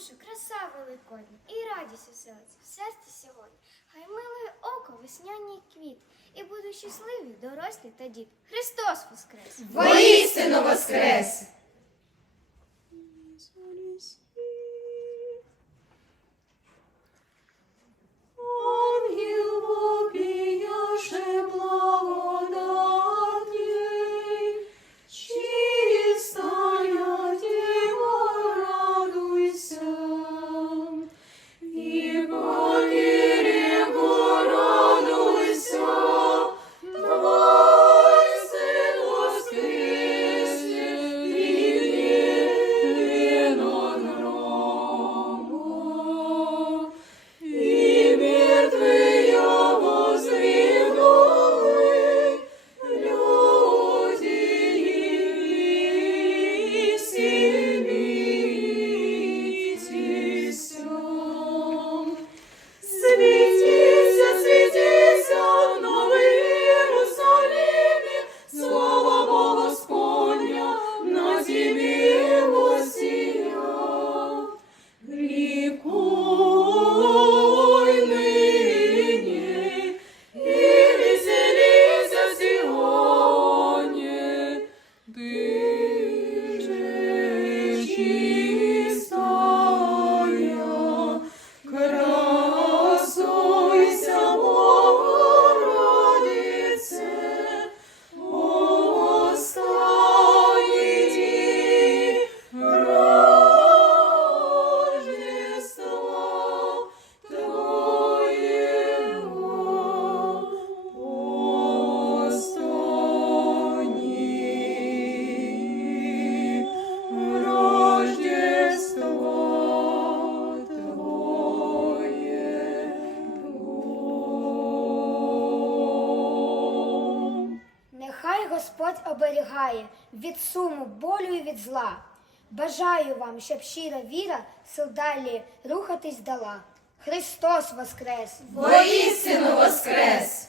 душу, краса великодня і радість оселиться в серці сьогодні. Хай милує око весняній квіт, і будуть щасливі дорослі та діти. Христос Воскрес! Воістину воскрес! Господь оберігає від суму, болю і від зла. Бажаю вам, щоб щира віра сил далі рухатись дала. Христос Воскрес! Воістину воскрес!